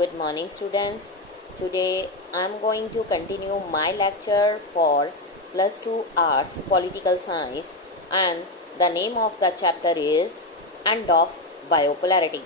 Good morning, students. Today I am going to continue my lecture for plus 2 arts political science, and the name of the chapter is End of Biopolarity.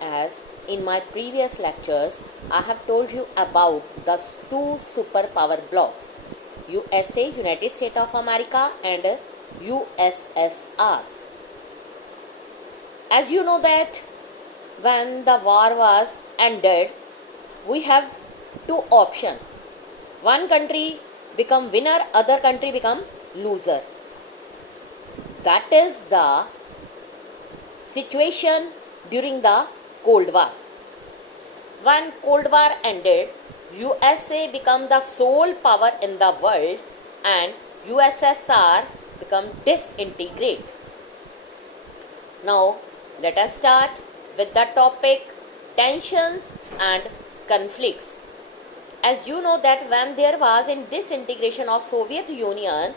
As in my previous lectures, I have told you about the two superpower blocks, USA, United States of America, and USSR. As you know that when the war was ended, we have two options. One country become winner, other country become loser. That is the situation during the Cold War. When Cold War ended, USA become the sole power in the world and USSR become disintegrate. Now let us start with the topic tensions and conflicts. As you know that when there was in disintegration of Soviet Union,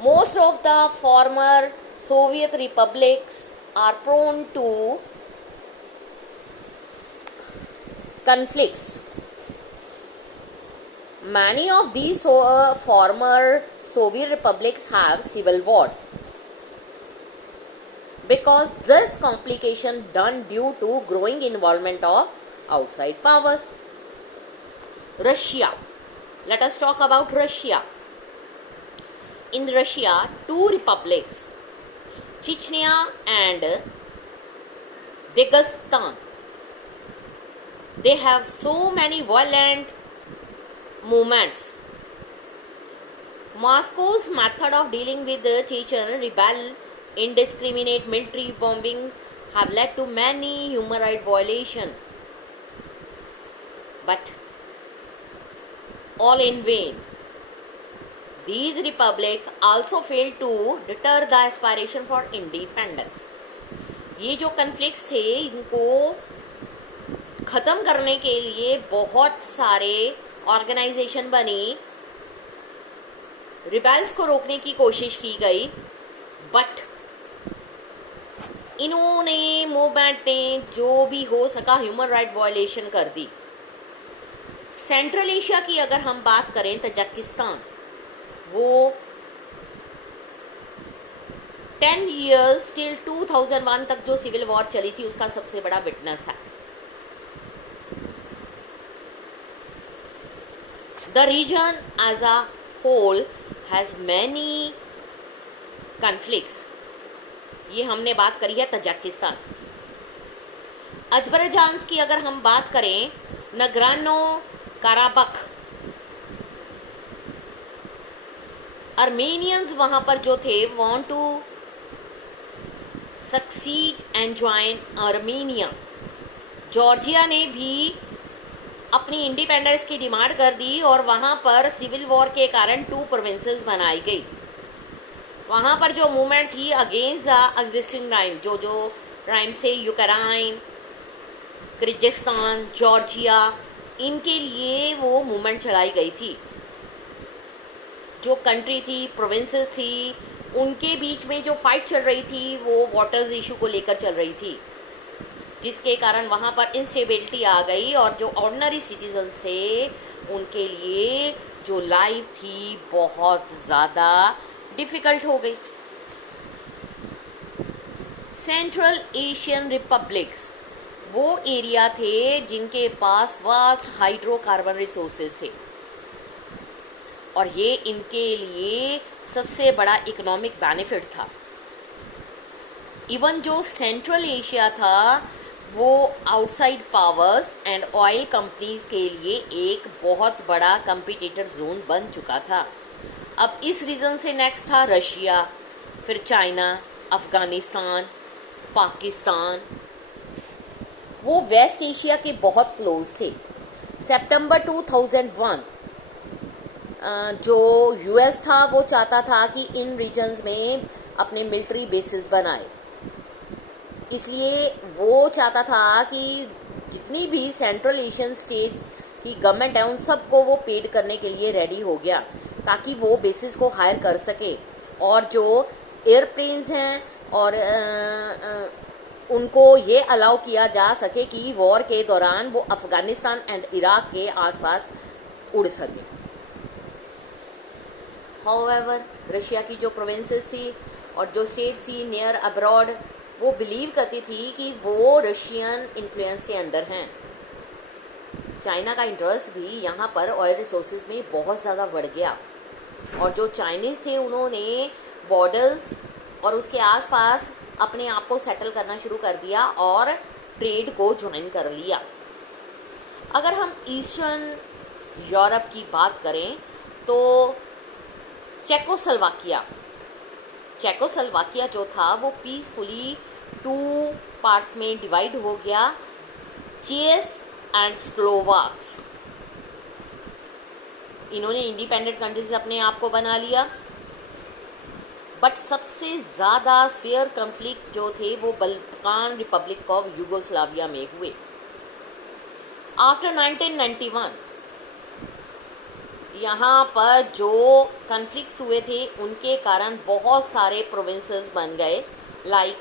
most of the former Soviet republics are prone to conflicts. Many of these former Soviet republics have civil wars, because this complication done due to growing involvement of outside powers. Russia. Let us talk about Russia. In Russia, two republics, Chechnya and Dagestan, they have so many violent movements. Moscow's method of dealing with the Chechen rebel, indiscriminate military bombings, have led to many human rights violations. But all in vain. These republics also failed to deter the aspiration for independence. ये जो conflicts थे, इनको ख़त्म करने के लिए बहुत सारे ऑर्गेनाइजेशन बनी, रिबेल्स को रोकने की कोशिश की गई, बट इन्होंने मूवमेंट ने जो भी हो सका ह्यूमन राइट वायलेशन कर दी. सेंट्रल एशिया की अगर हम बात करें, तजाकिस्तान, वो 10 years टिल 2001 तक जो सिविल वॉर चली थी उसका सबसे बड़ा विटनेस है. The region as a whole has many conflicts. ये हमने बात करी है तजाकिस्तान. अजरबैजान की अगर हम बात करें, नगरानो काराबख, आर्मेनियंस वहां पर जो थे want to succeed and join Armenia. Georgia ने भी अपनी इंडिपेंडेंस की डिमांड कर दी और वहां पर सिविल वॉर के कारण 2 प्रोविंसेस बनाई गई. वहां पर जो मूवमेंट थी अगेंस्ट द एग्जिस्टिंग राइम, जो राइम से यूक्रेन, किर्गिस्तान, जॉर्जिया, इनके लिए वो मूवमेंट चलाई गई थी. जो कंट्री थी, प्रोविंसेस थी, उनके बीच में जो फाइट चल रही थी वो वाटर्स इशू को लेकर चल रही थी, जिसके कारण वहाँ पर इंस्टेबिलिटी आ गई और जो ऑर्डिनरी सिटीजन थे उनके लिए जो लाइफ थी बहुत ज़्यादा डिफ़िकल्ट हो गई. सेंट्रल एशियन रिपब्लिक्स वो एरिया थे जिनके पास वास्ट हाइड्रोकार्बन रिसोर्सेज थे और ये इनके लिए सबसे बड़ा इकोनॉमिक बेनिफिट था. इवन जो सेंट्रल एशिया था वो outside powers and oil companies के लिए एक बहुत बड़ा कंपटीटर जोन बन चुका था. अब इस रीजन से नेक्स्ट था रशिया, फिर चाइना, अफ़गानिस्तान, पाकिस्तान. वो वेस्ट एशिया के बहुत क्लोज थे. सितंबर 2001 जो यूएस था वो चाहता था कि इन रीजन्स में अपने मिलिट्री बेसिस बनाए, इसलिए वो चाहता था कि जितनी भी सेंट्रल एशियन स्टेट्स की गवर्नमेंट है उन सबको वो पेड करने के लिए रेडी हो गया ताकि वो बेसिस को हायर कर सके. और जो एयरप्लेन्स हैं और उनको ये अलाउ किया जा सके कि वॉर के दौरान वो अफगानिस्तान एंड इराक के आसपास उड़ सके। हाउएवर रशिया की जो प्रोविंसेस थी और जो स्टेट्स थी नियर अब्रॉड, वो बिलीव करती थी कि वो रशियन इन्फ्लुएंस के अंडर हैं। चाइना का इंटरेस्ट भी यहाँ पर ऑयल रिसोर्सेज में बहुत ज़्यादा बढ़ गया और जो चाइनीज़ थे उन्होंने बॉर्डर्स और उसके आसपास अपने आप को सेटल करना शुरू कर दिया और ट्रेड को ज्वाइन कर लिया। अगर हम ईस्टर्न यूरोप की बात करें तो चेकोस्लोवाकिया जो था वो पीसफुली 2 पार्ट्स में डिवाइड हो गया, चेस एंड स्लोवाक्स। इन्होंने इंडिपेंडेंट कंट्रीज अपने आप को बना लिया, बट सबसे ज़्यादा स्फीयर कॉन्फ्लिक्ट जो थे वो बल्कान रिपब्लिक ऑफ यूगोस्लाविया में हुए। आफ्टर 1991 यहाँ पर जो कॉन्फ्लिक्ट्स हुए थे उनके कारण बहुत सारे प्रोविंसेस बन गए, लाइक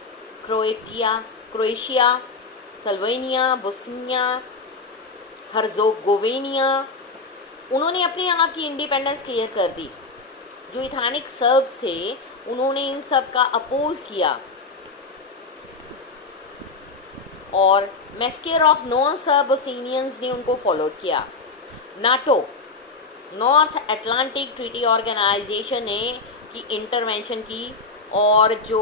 क्रोएशिया, स्लोवेनिया, बोस्निया हर्ज़ोगोविना। उन्होंने अपने आप की इंडिपेंडेंस क्लियर कर दी। जो इथनिक सर्ब्स थे उन्होंने इन सब का अपोज किया और massacre of non Serb Bosnians ने उनको फॉलो किया। NATO, North Atlantic Treaty Organization ने की इंटरवेंशन की और जो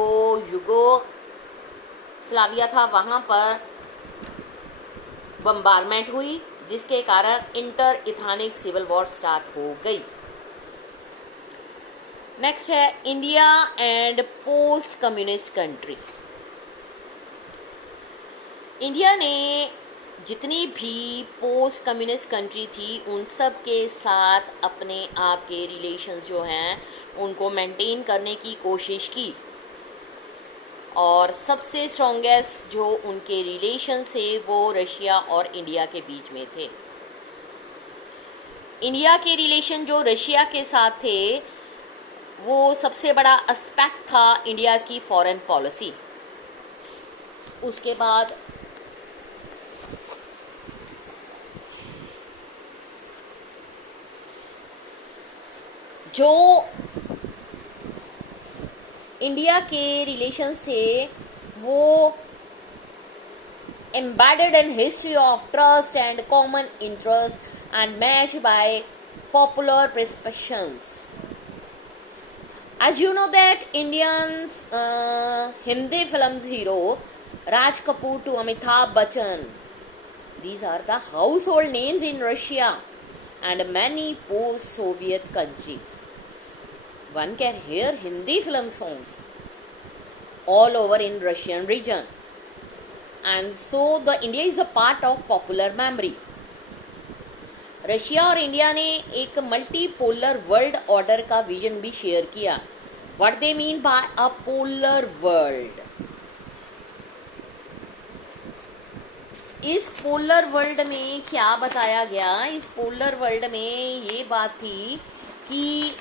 यूगोस्लाविया था वहाँ पर बम्बारमेंट हुई, जिसके कारण inter ethnic civil war start हो गई। नेक्स्ट है India and post communist country. India ने जितनी भी पोस्ट कम्युनिस्ट कंट्री थी उन सब के साथ अपने आप के रिलेशंस जो हैं उनको मेंटेन करने की कोशिश की और सबसे स्ट्रॉन्गेस्ट जो उनके रिलेशन थे वो रशिया और इंडिया के बीच में थे। इंडिया के रिलेशन जो रशिया के साथ थे वो सबसे बड़ा एस्पेक्ट था इंडिया की फॉरेन पॉलिसी। उसके बाद जो इंडिया के रिलेशंस थे वो embedded in history of trust and common interest and matched by popular perceptions. As you know that Indian Hindi films hero Raj Kapoor to Amitabh Bachchan, these are the household names in Russia and many post-Soviet countries. One can hear Hindi film songs all over in Russian region. And so the India is a part of popular memory. Russia और India ने एक multipolar world order का vision भी share किया. What they mean by a polar world? इस polar world में क्या बताया गया? इस पोलर वर्ल्ड में ये बात थी कि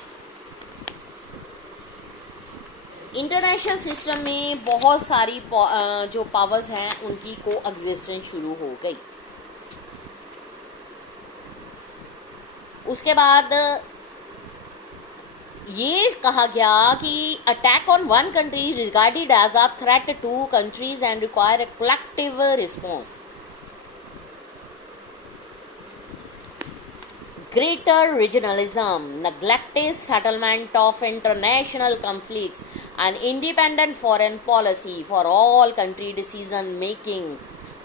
इंटरनेशनल सिस्टम में बहुत सारी जो पावर्स हैं उनकी को एग्जिस्टेंस शुरू हो गई. उसके बाद ये कहा गया कि attack on one country regarded as a threat to countries and require a collective response. Greater regionalism, neglected settlement of international conflicts, and independent foreign policy for all country decision making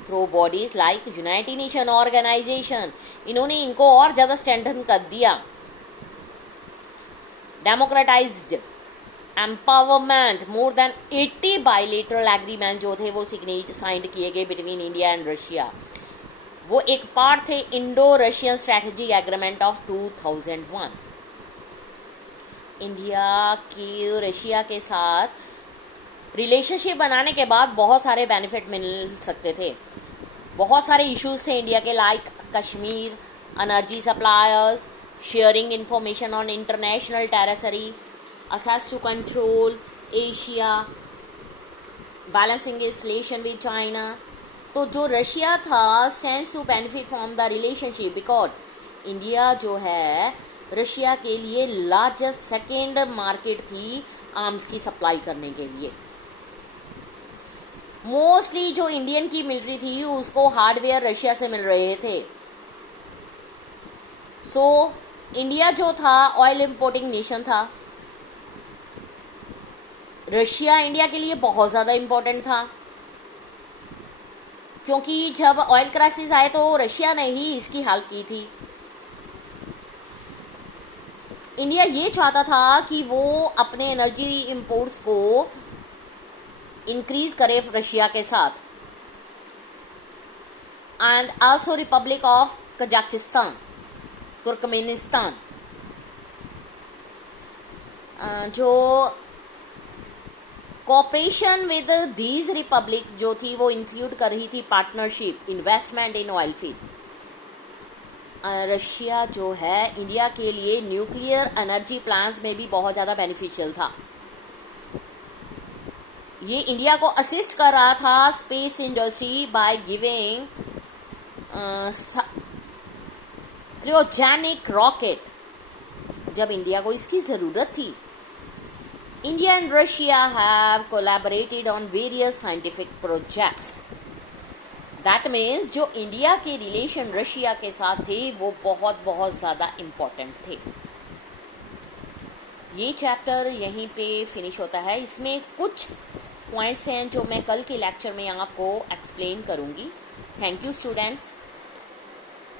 through bodies like United Nations Organization. इन्होंने इनको और ज़्यादा strengthen कर दिया. Democratized empowerment, more than 80 bilateral agreement जो थे वो signed किए गए बिटवीन इंडिया एंड रशिया. वो एक पार्ट थे Indo Russian strategy agreement of 2001. India की रशिया के साथ रिलेशनशिप बनाने के बाद बहुत सारे बेनिफिट मिल सकते थे. बहुत सारे इश्यूज थे इंडिया के, like Kashmir, energy suppliers, sharing information on international territory, access to control Asia, balancing its relation with China. तो जो रशिया था stands to benefit from the relationship because India जो है रशिया के लिए लार्जेस्ट सेकेंड मार्केट थी arms की supply करने के लिए। मोस्टली जो इंडियन की मिलिट्री थी उसको हार्डवेयर रशिया से मिल रहे थे। सो इंडिया जो था ऑयल इंपोर्टिंग नेशन था। रशिया इंडिया के लिए बहुत ज़्यादा इम्पोर्टेंट था क्योंकि जब ऑयल क्राइसिस आए तो रशिया ने ही इसकी हेल्प की थी। इंडिया ये चाहता था कि वो अपने एनर्जी इंपोर्ट्स को इंक्रीज करे रशिया के साथ। And also Republic of Kazakhstan, Turkmenistan, जो कोऑपरेशन विद दीज रिपब्लिक जो थी वो इंक्लूड कर रही थी partnership, investment in oil field. Russia जो है इंडिया के लिए न्यूक्लियर एनर्जी प्लांट्स में भी बहुत ज़्यादा बेनिफिशियल था। ये इंडिया को असिस्ट कर रहा था space industry by giving cryogenic rocket जब इंडिया को इसकी ज़रूरत थी। India and Russia have collaborated on various scientific projects. That means जो इंडिया के रिलेशन रशिया के साथ थे वो बहुत ज़्यादा इम्पोर्टेंट थे। ये चैप्टर यहीं पे फिनिश होता है। इसमें कुछ पॉइंट्स हैं जो मैं कल के लेक्चर में आपको एक्सप्लेन करूँगी। Thank you students.